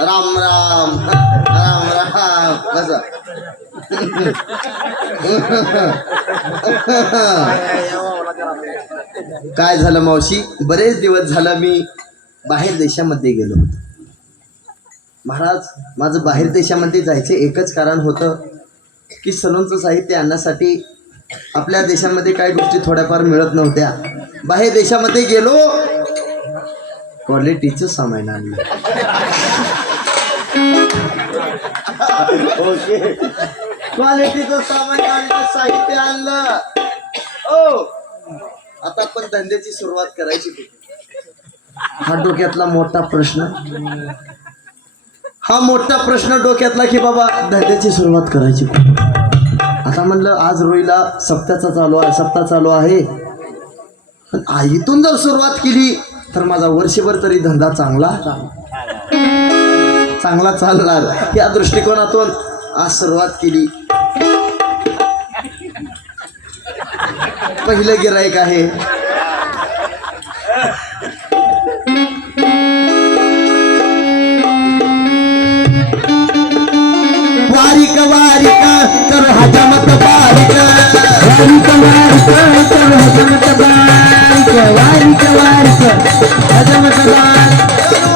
राम राम राम राम. बस. काय झालं मावशी? बरेच दिवस झाला मी बाहेर देशामध्ये गेलो होतो. महाराज माझं बाहेर देशामध्ये जायचं एकच कारण होतं की सलोनचं साहित्य आणण्यासाठी आपल्या देशामध्ये काही गोष्टी थोड्याफार मिळत नव्हत्या. बाहेर देशामध्ये गेलो. क्वालिटीचं सामान आणलं. ओके. क्वालिटीचं सामान आणलं साहित्य आणलं. ओ. आता आपण धंद्याची सुरुवात करायची हा डोक्यातला मोठा प्रश्न. हा मोठा प्रश्न डोक्यातला की बाबा धंद्याची सुरुवात करायची. आता म्हणलं आज रोईला सप्त्याचा चालू आहे सप्ताह चालू आहे. पण इथून जर सुरुवात केली तर माझा वर्षभर तरी धंदा चांगला. चांगला चालणार या दृष्टिकोनातून आज सुरुवात केली. पहिलं गिरायक आहे. वारिक वारिक कर हजमत बारिक वारिक वारिक कर हजमत बारिक वारिक वारिक हजमत बारिक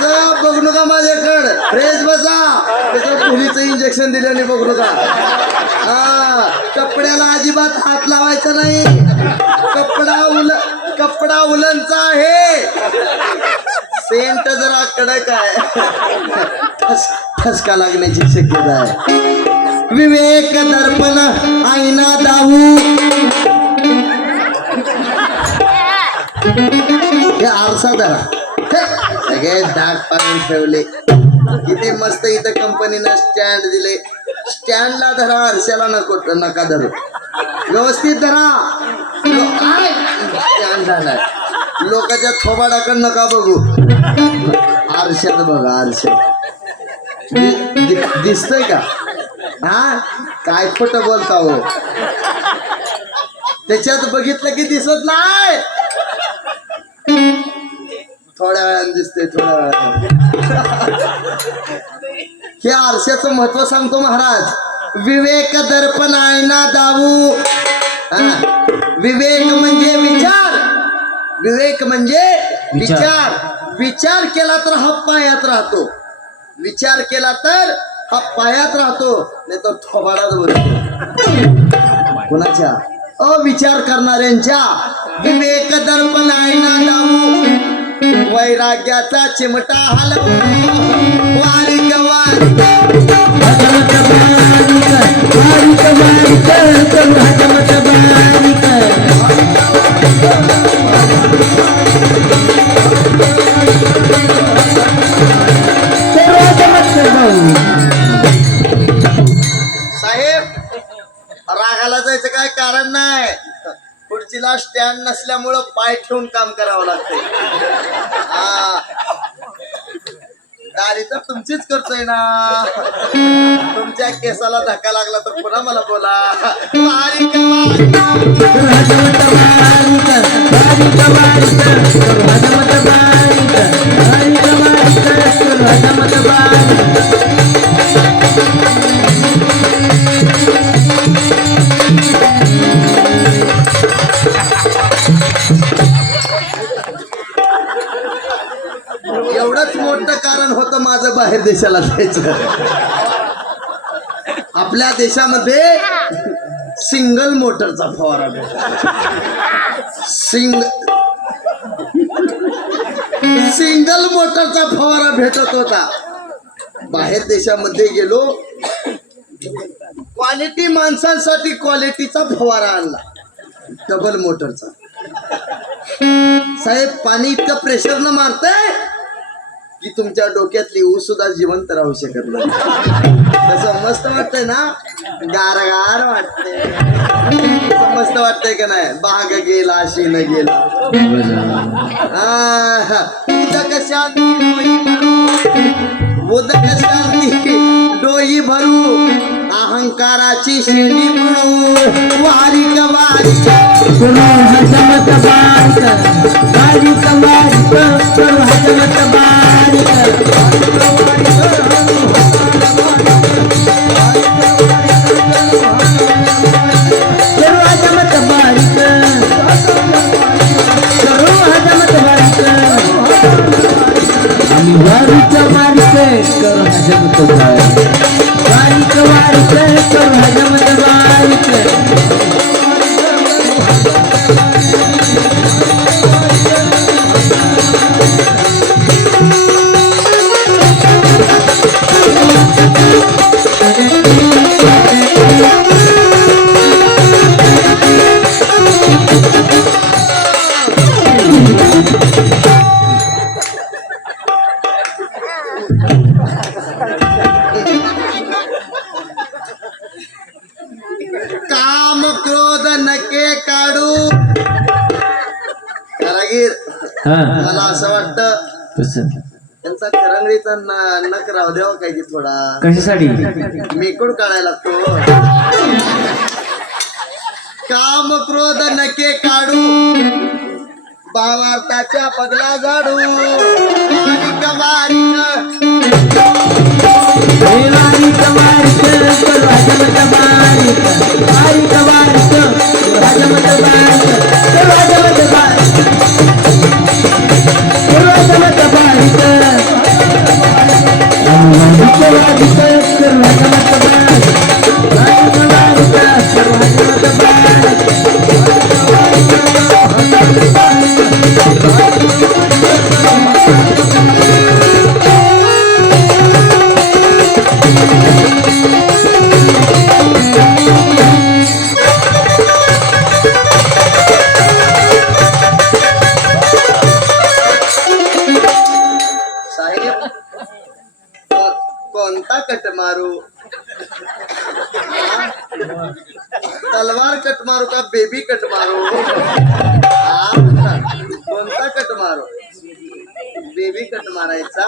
कसं बघू नका माझ्याकडं. फ्रेश बसा. त्याचं पुलीचं इंजेक्शन दिल्याने बघू नका. हा कपड्याला अजिबात हात लावायचा नाही. कपडा उल कपडा उलनचा आहे. सेंट जरा कडक आहे. ठस ठसका लागण्याची शक्यता आहे. विवेक दर्पण आईना दाऊ. हे आरसा धरा. सगळे दाग पाडून ठेवले. किती मस्त इथं कंपनीनं स्टँड दिले. स्टँडला धरा आरशाला नको नका धरू. व्यवस्थित धरा. स्टँड झालाय. लोकांच्या थोबाडाकडं नका बघू. आरशात बघा आरशात. दिसतय दिसतंय का? हा? काय खोट बोलता हो? त्याच्यात बघितलं की दिसत नाही. थोड्या वेळाने दिसते थोड्या वेळाने. हे आरशाचं महत्त्व सांगतो महाराज. विवेक दर्पण आयना दावू हा. विवेक म्हणजे विचार. विवेक म्हणजे विचार. विचार. केला तर हा पायात राहतो. विचार केला तर हा पायात राहतो. नाही तर थोबाडात बसतो. कोणाच्या? अविचार करणाऱ्यांच्या. विवेक दर्पण आईना दाऊ? वैराग्याचा चिमटा हलवू. वारिक साहेब रागाला जायचं काय कारण नाही. तिला स्टँड नसल्यामुळं पाय ठेवून काम करावं लागते हा. गाडी तर तुमचीच करतोय ना. तुमच्या केसाला धक्का लागला तर पुन्हा मला बोला. बाहेर देशाला जायचं. आपल्या देशामध्ये सिंगल मोटरचा फवारा भेटतो. सिंग सिंगल मोटरचा फवारा भेटत होता. बाहेर देशामध्ये गेलो. क्वालिटी माणसांसाठी क्वालिटीचा फवारा आणला. डबल मोटरचा. साहेब पाणी इतकं प्रेशरनं मारतंय? की तुमच्या डोक्यातली ऊस सुद्धा जिवंत राहू शकत नाही. तसं मस्त वाटतंय ना? गारगार वाटतंय. मस्त वाटतंय का नाही? बाग गेला शीन गेला. उदक शांती डोई भरू. उदक शांती डोई भरू. अहंकाराची शेणी म्हणून वारीक वारीक करो हजमत बारिक बारिक बारिक करो त्यांचा करंगडीचा न- नख राहू द्यावा की थोडा. कशासाठी? मेकूड काढायला लागतो? काम क्रोध नके काढू भावार्थाच्या पगला झाडू. बारीक बारीक बारीक बारीक बेबी कट मारो। कोणता कट मारो? बेबी कट मारायचा।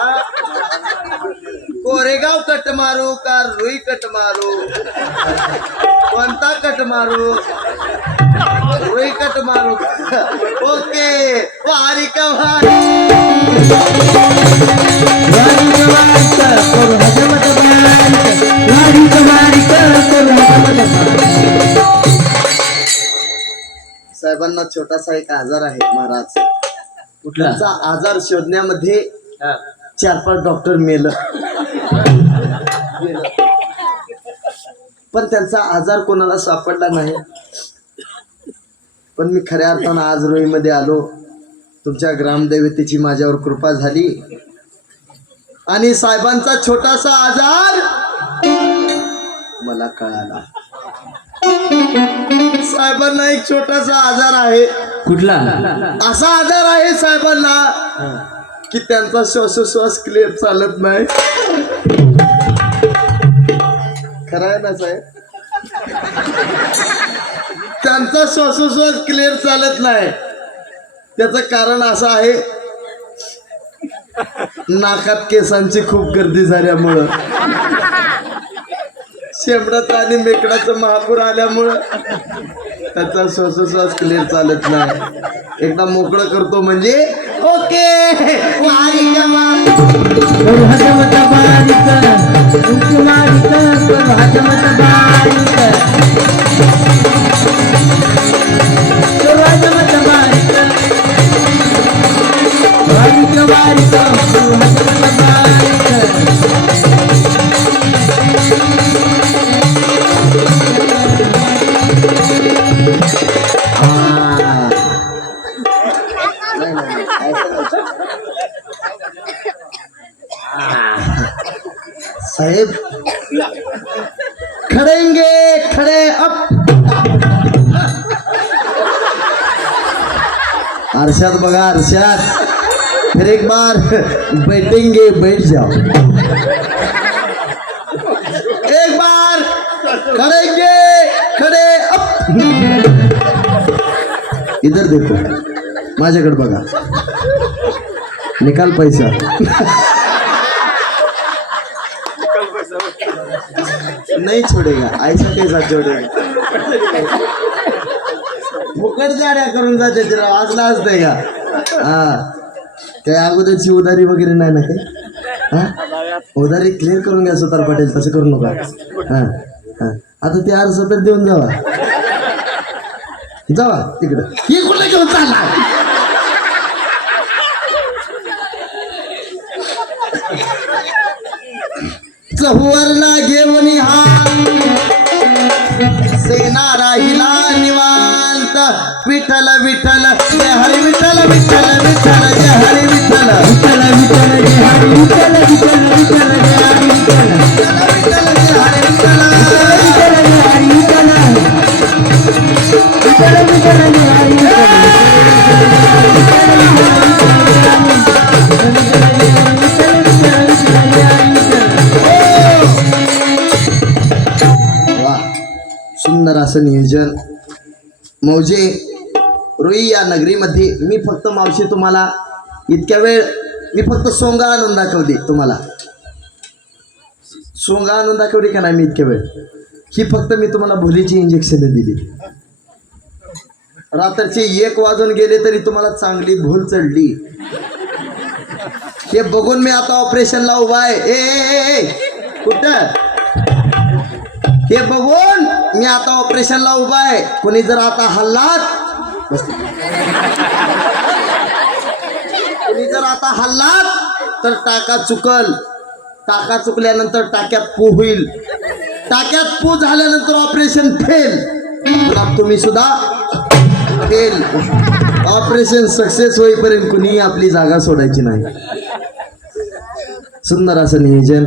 कोरेगाव कट मारू का रुई कट मारू? कोणता कट मारू? रुई कट मारू। ओके वारी का वारी छोटासा एक आजार आहे महाराज. कुठला? त्यांचा आजार शोधण्यामध्ये चार पाच डॉक्टर मेल. पण त्यांचा आजार कोणाला सापडला नाही. पण मी खऱ्या अर्थानं आज रोईमध्ये आलो. तुमच्या ग्रामदैवतेची माझ्यावर कृपा झाली. आणि साहेबांचा छोटासा आजार मला कळाला. साहेबांना एक छोटासा आजार आहे. कुठला? असा आजार आहे साहेबांना की त्यांचा श्वासोश्वास क्लिअर चालत नाही. खरं आहे ना साहेब? त्यांचा श्वासोश्वास क्लिअर चालत नाही. त्याचं कारण असं आहे नाकात केसांची खूप गर्दी झाल्यामुळं. शेंबडाचं आणि मेकडाचं महापूर आल्यामुळं त्याचा श्वासोश्वास क्लिअर चालत नाही. एकदा मोकळं करतो म्हणजे ओके. बघा अरशाद फिर एक बार बैठेंगे बैठ जाओ। एक बार खड़ेंगे खड़े अप। इधर देखो माझ्याकडे बघा। निकाल पैसा. नहीं छोडेगा ऐसा कैसा छोडेगा? फुकट जाड्या करून जाते तिला. आज लाजते का? हा. काय अगोदरची उधारी वगैरे नाही ना काही हा? उधारी क्लिअर करून घ्या सुतार पाटील तसं करू नका. हा हा. आता ते अर्ज तर देऊन जावा. जावा तिकडं. हे कुठं घेऊन चालला चहुवरला घेऊन हा सेना राहिला निवा विठ्ठल विठ्ठल जय हरी विठ्ठल विठ्ठल विठ्ठल जय हरी विठ्ठल विठ्ठल विठ्ठल जय हरी विठ्ठल विठ्ठल विठ्ठल जय हरी विठ्ठल विठ्ठल जय हरी विठ्ठल विठ्ठल जय हरी विठ्ठल विठ्ठल विठ्ठल जय हरी विठ्ठल वा सुंदर असं नियोजन मौजे रुई या नगरीमध्ये मी फक्त मावशी तुम्हाला इतक्या वेळ मी फक्त सोंगा आणून दाखवली तुम्हाला. सोंगा आणून दाखवली का नाही मी इतक्या वेळ? ही फक्त मी तुम्हाला भुलीची इंजेक्शन दिली. रात्रीचे एक वाजून गेले तरी तुम्हाला चांगली भूल चढली. हे बघून मी आता ऑपरेशनला उभा आहे. ए कुठं? हे बघून मी आता ऑपरेशनला उभा आहे. कोणी जर आता हल्लात कोणी जर आता हल्लात तर टाका चुकल. टाका चुकल्यानंतर टाक्यात पू होईल. टाक्यात पू झाल्यानंतर ऑपरेशन फेल. तुम्ही सुद्धा फेल. ऑपरेशन सक्सेस होईपर्यंत कुणीही आपली जागा सोडायची नाही. सुंदर असं नियोजन.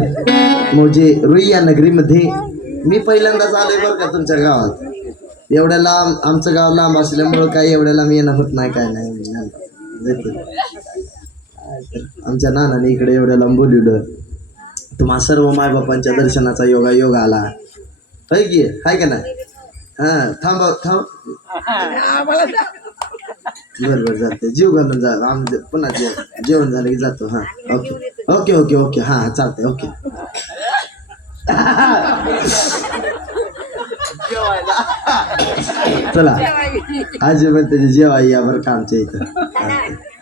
म्हणजे रुईया नगरीमध्ये मी पहिल्यांदाच आलोय बरं का तुमच्या गावात. एवढ्या लांब आमचं गाव लांब असल्यामुळं काही एवढ्या लांब येणं होत नाही काय नाही. आमच्या नानाने इकडे एवढ्या लांब बोलवलं. तुम्हा सर्व मायबापांच्या दर्शनाचा योगा योग आला. होय की? हाय का नाही? हा थांबा थांब. बरं बरं जाते. जीव घालून जा. आम पुन्हा जेव जेवण झालं की जातो. हा ओके. Okay okay okay. हा हा चालतंय. ओके. चला. आजी म्हणते जेवा या बरं का आमच्या इथं.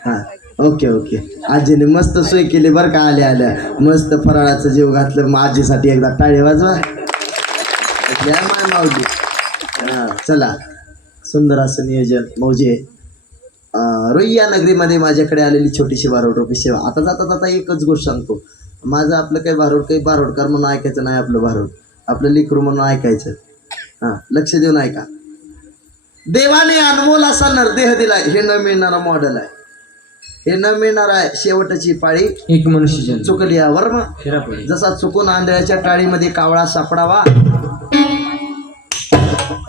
हा. Okay okay. आजीने मस्त सोय केली बरं का आल्या आल्या. मस्त फराळाचं जेव घातलं. मग आजीसाठी एकदा टाळे वाजवा. जय माय माऊली हा चला. सुंदर असं नियोजन. मौजे. अं, रुईया नगरीमध्ये माझ्याकडे आलेली छोटीशी बारोड रुपये सेवा. आता जाता जाता एकच गोष्ट सांगतो. माझं आपलं काही बारोड काही बारोडकर म्हणून ऐकायचं नाही आपलं बारोड आपलं लिकरू म्हणून ऐकायचं. हां लक्ष देऊन ऐका. देवाने अनमोल असा नरदेह दिलाय. हे न मिळणारा मॉडेल आहे. हे न मिळणार आहे शेवटची पाळी एक मनुष्य चुकली या वर्म. फिरापडी जसा चुकून आंधळ्याच्या टाळीमध्ये कावळा सापडावा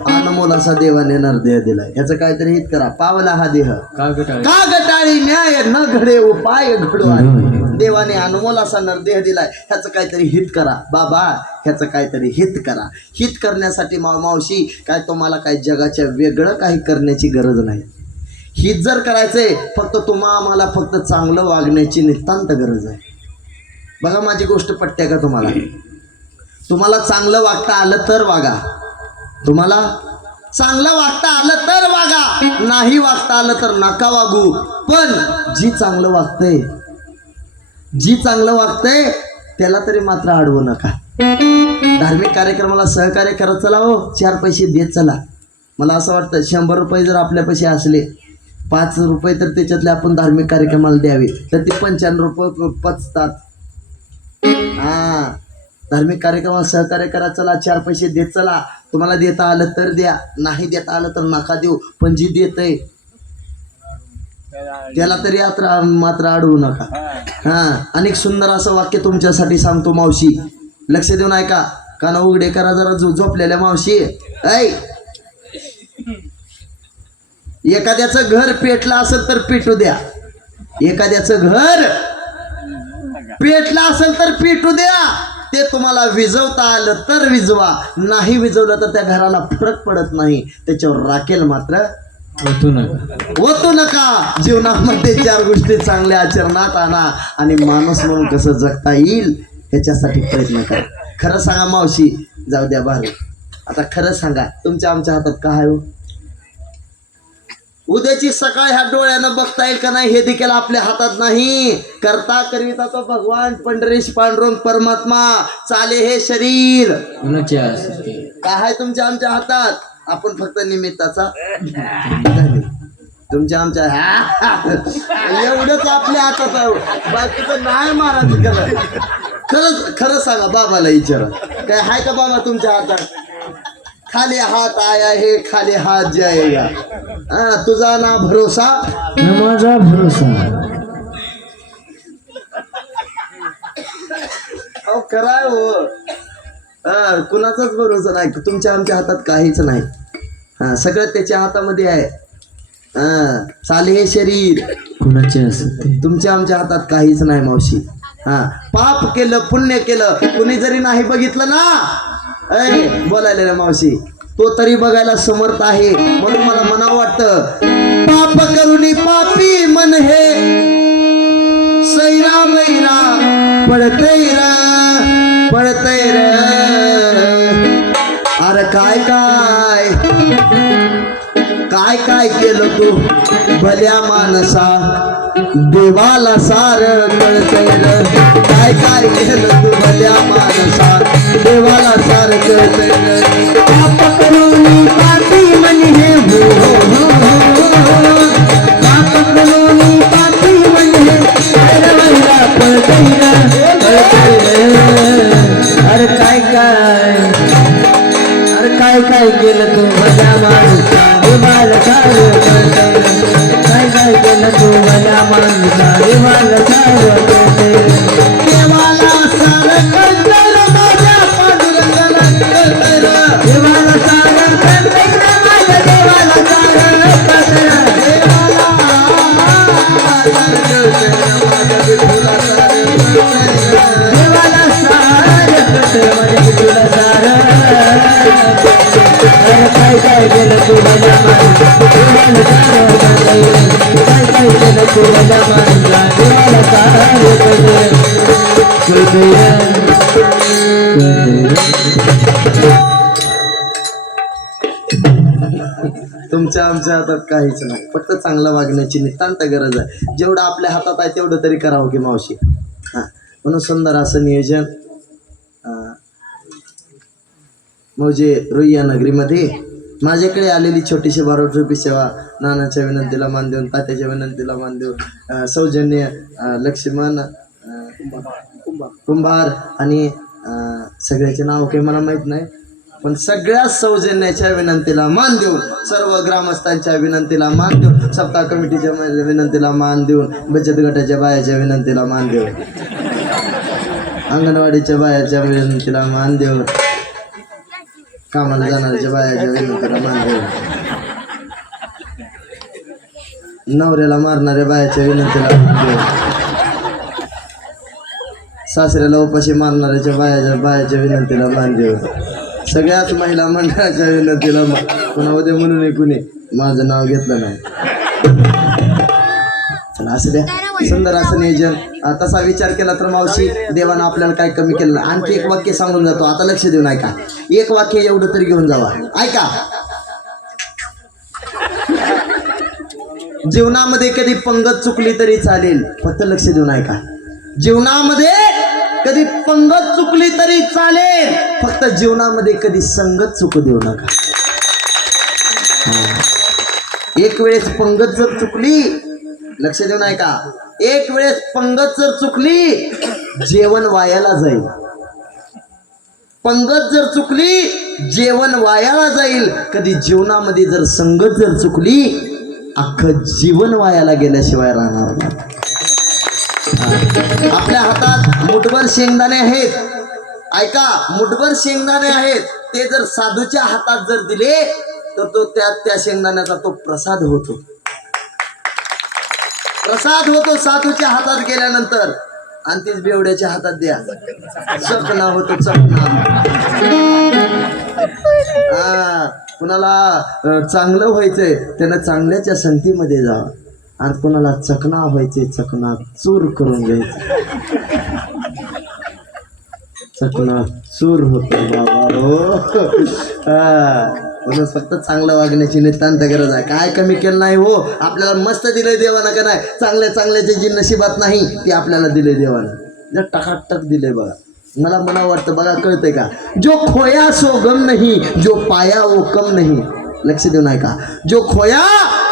अनमोल असा देवाने नरदेह दिलाय. ह्याचं काहीतरी हित करा. पावला हा देह. का गटाळे न्याय न घडे उपाय घडू आले. देवाने अनमोल असा नरदेह दिलाय ह्याचं काहीतरी हित करा. बाबा ह्याचं काहीतरी हित करा. हित करण्यासाठी मा मावशी काय तुम्हाला काय जगाच्या वेगळं काही करण्याची गरज नाही. हित जर करायचंय फक्त तुम्हा आम्हाला फक्त चांगलं वागण्याची नितांत गरज आहे. बघा माझी गोष्ट पटते का तुम्हाला? तुम्हाला चांगलं वागता आलं तर वागा. तुम्हाला चांगलं वागता आलं तर वागा. नाही वागता आलं तर नका वागू. पण जी चांगलं वागतंय जी चांगलं वागतंय त्याला तरी मात्र अडवू नका. धार्मिक कार्यक्रमाला सहकार्य करत चला हो चार पैसे देत चला. मला असं वाटतं शंभर रुपये जर आपल्या पैसे असले पाच रुपये तर त्याच्यातले आपण धार्मिक कार्यक्रमाला द्यावे तर ते पंच्याण्णव रुपये पचतात. हा धार्मिक कार्यक्रमाला सहकार्य करा चला चार पैसे देत चला. तुम्हाला देता आलं तर द्या नाही देता आलं तर नका देऊ. पण जी देतय त्याला तरी यात्रा मात्र अडवू नका. हा. एक सुंदर असं वाक्य तुमच्यासाठी सांगतो मावशी. लक्ष देऊन ऐका. काना उघडे करा जरा झोपलेल्या मावशी. ऐ! एखाद्याचं घर पेटलं असेल तर पेटू द्या. एखाद्याचं घर पेटलं असेल तर पेटू द्या. ते तुम्हाला विजवता आलं तर विजवा. नाही विजवलं तर त्या घराला फरक पडत नाही. त्याच्यावर राखेल मात्र ओतू नका. होतो नका. जीवनामध्ये चार गोष्टी चांगल्या आचरणात आणा आणि माणूस म्हणून कसं जगता येईल ह्याच्यासाठी प्रयत्न करा. खरं सांगा मावशी जाऊ द्या बाहेर. आता खरं सांगा तुमच्या आमच्या हातात काय आहे हो? उद्याची सकाळ ह्या डोळ्यानं बघता येईल का नाही हे देखील आपल्या हातात नाही. करता करिता तो भगवान पंढरीश पांडुरंग परमात्मा. चाले हे शरीर. काय आहे तुमच्या आमच्या हातात? आपण फक्त निमित्ताचा. तुमच्या आमच्या एवढंच आपल्या हातात आहे बाकीचं नाही महाराज खरं. खरंच खरं सांगा बाबाला विचारा. काय आहे का बाबा तुमच्या हातात? खाली हात आया हे खाली हात जाएगा हा तुझा ना भरोसा? माझा भरोसा. अहो कराय हो. हा कुणाचाच भरोसा नाही. तुमच्या आमच्या हातात काहीच नाही. हा सगळं त्याच्या हातामध्ये आहे. हा चाले हे शरीर. कुणाची असते तुमच्या आमच्या हातात काहीच नाही मावशी. हा पाप केलं पुण्य केलं कुणी जरी नाही बघितलं ना? ऐ बोलायला ना मावशी. तो तरी बघायला समर्थ आहे. म्हणून मला म्हणावं वाटतं पाप करुणी पापी मन हे. सैरा मैरा पडतय र पडतय र. अरे काय काय? काय काय केलं तू? भल्या मानसा देवाला सार कळतय र. काय काय केलं तू भल्या मानसा देवाला सार कळतय र. पाप करून पापी मन हे हो हो हो, हो, हो. पापी मन हे अरे काय काय? अरे काय काय केलं तू माझ्या माणसा देवाला सारं कळतैरा काय काय केलं तू माझ्या माणसा देवाला सारं कळतैरा देवाला सार कळतय र माझ्या पांडुरंगाला कळतय र. देवाला सारं कळतैरा माझ्या काहीच नाही. फक्त चांगलं वागण्याची नितांत गरज आहे. जेवढं आपल्या हातात आहे तेवढं तरी करावं की मावशी. हां. म्हणून सुंदर असं नियोजन म्हणजे रुईया नगरीमध्ये माझ्याकडे आलेली छोटीशी बारोट रुपये सेवा नानाच्या विनंतीला मान देऊन तात्याच्या विनंतीला मान देऊन सौजन्य लक्ष्मण कुंभार. आणि सगळ्याचे नाव काही मला माहीत नाही. पण सगळ्या सौजन्याच्या विनंतीला मान देऊन सर्व ग्रामस्थांच्या विनंतीला मान देऊन सप्ताह कमिटीच्या विनंतीला मान देऊन बचत गटाच्या बायाच्या विनंतीला मान देऊन अंगणवाडीच्या बायाच्या विनंतीला मान देऊन कामाला जाणाऱ्याच्या बायाच्या विनंतीला मान देऊन नवऱ्याला मारणाऱ्या बायाच्या विनंतीला मान देऊन सासऱ्याला उपाशी मारणाऱ्याच्या बायाच्या बायाच्या विनंतीला मान देऊन सगळ्याच महिला मंडळाच्या विनंतीला पुन्हा उद्या म्हणून कुणी माझं नाव घेतलं नाही. असं द्या. सुंदर असं नियोजन. तसा विचार केला तर मावशी देवानं आपल्याला काय कमी केलं आणखी एक वाक्य सांगून जातो. आता लक्ष देऊन ऐका. एक वाक्य एवढं तरी घेऊन जावा. ऐका. जीवनामध्ये कधी पंगत चुकली तरी चालेल. फक्त लक्ष देऊन ऐका. जीवनामध्ये कधी पंगत चुकली तरी चालेल. फक्त जीवनामध्ये कधी संगत चुकू देऊ नका. एक वेळेस पंगत जर चुकली लक्ष देऊ नाही का एक वेळेस पंगत जर चुकली जेवण वायाला जाईल. पंगत जर चुकली जेवण वायाला जाईल. कधी जीवनामध्ये जर संगत जर चुकली अख्खं जीवन वायाला गेल्याशिवाय राहणार नाही. आपल्या हातात मुठभर शेंगदाणे आहेत. ऐका मुठभर शेंगदाणे आहेत. ते जर साधूच्या हातात जर दिले तर तो त्या त्या शेंगदाण्याचा तो प्रसाद होतो. प्रसाद होतो साधूच्या हातात गेल्यानंतर. आणि तीच बेवड्याच्या हातात द्या. चकना होतो चकना कुणाला चांगलं व्हायचंय त्यानं चांगल्याच्या संगतीमध्ये जा. आणि कोणाला चकना व्हायचे चकना चूर करून घ्यायचे. चकना चूर होतो बाबा म्हणून फक्त चांगलं वागण्याची नितांत गरज आहे. काय कमी केलं नाही हो. आपल्याला मस्त दिलंय देवानं का नाही? चांगल्या चांगल्याचे जी नशिबात नाही ती आपल्याला दिले देवानं. टकाटक दिले बघा. मला मना वाटतं बघा कळतंय का? जो खोया सो गम नाही जो पाया वो कम नाही. लक्ष देऊन नाही का जो खोया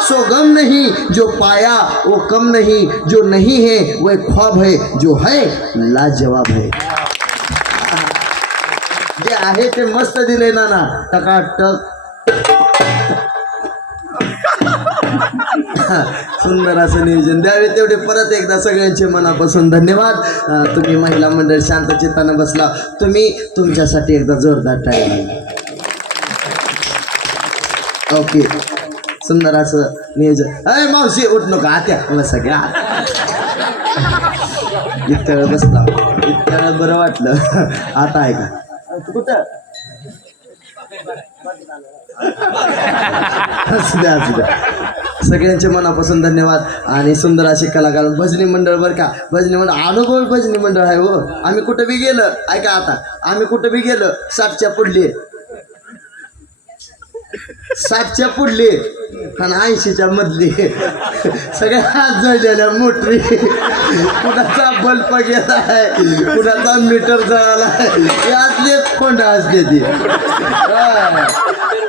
सो गम नहीं. जो पाया वो कम नहीं. जो नहीं है वह ख्वाब है. जो है लाजवाब है. जे आहे ते मस्त दिले ना ना टकाटक सुंदर असं नियोजन द्यावे तेवढे परत एकदा सगळ्यांचे मनापासून धन्यवाद. तुम्ही महिला मंडळ शांत चित्तानं बसला. तुम्ही तुमच्यासाठी एकदा जोरदार टाळी. ओके. सुंदर असं नियोजन. अय मावशी उठ नका. आत्या बसा घ्या. इतक्या वेळ बसला. इतक्या वेळ बरं वाटलं. आता आहे का? तू कुठं? असू द्या असू द्या. सगळ्यांचे मनापासून धन्यवाद आणि सुंदर असे कलाकार भजनी मंडळ बरं का? भजनी मंडळ अनुभवी भजनी मंडळ आहे हो. आम्ही कुठं बी गेलं ऐका आता. आम्ही कुठं बी गेलं साठच्या पुढली. साठच्या पुढली आणि ऐंशीच्या मधली. सगळ्या हात जळलेल्या मोटरी. कुणाचा बल्ब गेला आहे कुणाचा मीटर जळाला आहे यातले खोंड असते ती.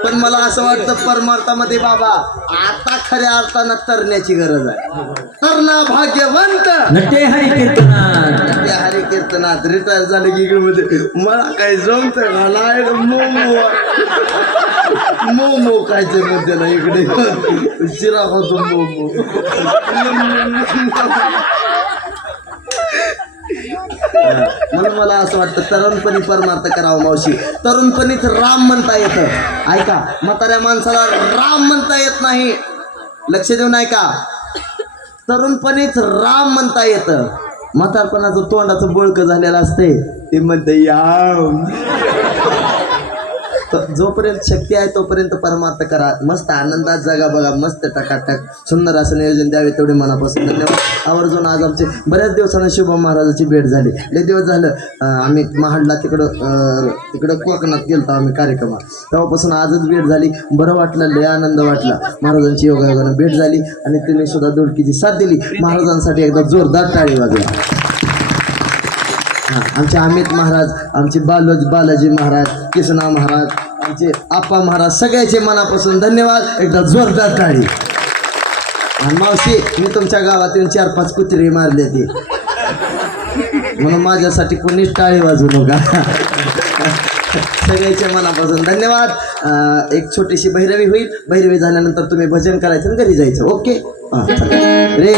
पण मला असं वाटतं परमार्थामध्ये बाबा आता खऱ्या अर्थानं तरण्याची गरज आहे. तरणा भाग्यवंत. नटे हरी कीर्तनात ते हरी कीर्तनात रिटायर झाले की इकडे मध्ये. मला काही जमत मला मोमो. मोमो खायचं मग त्याला इकडे. शिरा होतो मोमो म्हणून मला असं वाटतं तरुणपणी परमार्थ करावं मावशी. तरुणपणीच राम म्हणता येतं. ऐका म्हाताऱ्या माणसाला राम म्हणता येत नाही. लक्ष देऊन ऐका. तरुणपणीच राम म्हणता येतं. म्हातारपणाचं तोंडाचं बोळकं झालेलं असते ते म्हणते याम. तर जोपर्यंत शक्ती आहे तोपर्यंत परमार्थ करा. मस्त आनंदात जगा बघा मस्त टकाटक. सुंदर असं नियोजन द्यावे तेवढे मनापासून. धन्यवाद. आवर्जून आज आमचे बऱ्याच दिवसानं शुभम महाराजाची भेट झाली. लय दिवस झालं आम्ही महाडला तिकडं अं, तिकडं कोकणात गेलतो आम्ही कार्यक्रमात. तेव्हापासून आजच भेट झाली. बरं वाटलं लय आनंद वाटला. महाराजांची योगायोगानं भेट झाली आणि तिने सुद्धा दोडकीची साथ दिली. महाराजांसाठी एकदा जोरदार टाळी वाजली हा, आमचे अमित महाराज आमचे बालोज बालाजी महाराज किसना महाराज आमचे आप्पा महाराज सगळ्याचे मनापासून धन्यवाद. एकदा जोरदार टाळी. आणि मावशी मी तुमच्या गावातून चार पाच कुत्री मारले ती. म्हणून माझ्यासाठी कोणीच टाळी वाजू नका. सगळ्याच्या मनापासून धन्यवाद. एक छोटीशी भैरवी होईल. भैरवी झाल्यानंतर तुम्ही भजन करायचं आणि घरी जायचं. ओके? रे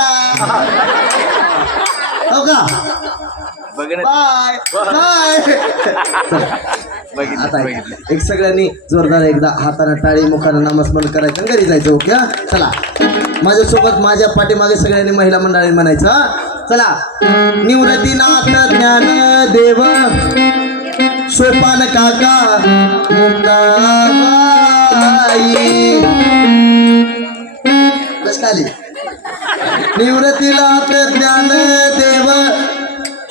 टाटा हो का? बाय. बाय. आता एक सगळ्यांनी जोरदार एकदा हाताने टाळी मुखानं नामस्मरण करायचं घरी जायचं ओके? चला. माझ्यासोबत माझ्या पाठीमागे सगळ्यांनी महिला मंडळी म्हणायचं? चला. निवृत्तीनाथ ज्ञान देव सोपान काका मुक्ताबाई कस निवृत्तीला निवृत्तीनाथ ज्ञान देव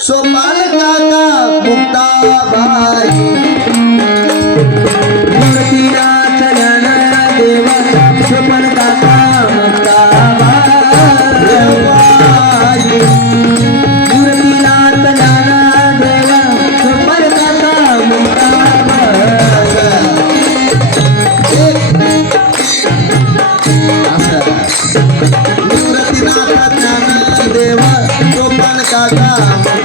सोपान काका मुक्ता भाई. ज्ञानदेव सुपन काका काका देव सोपान काका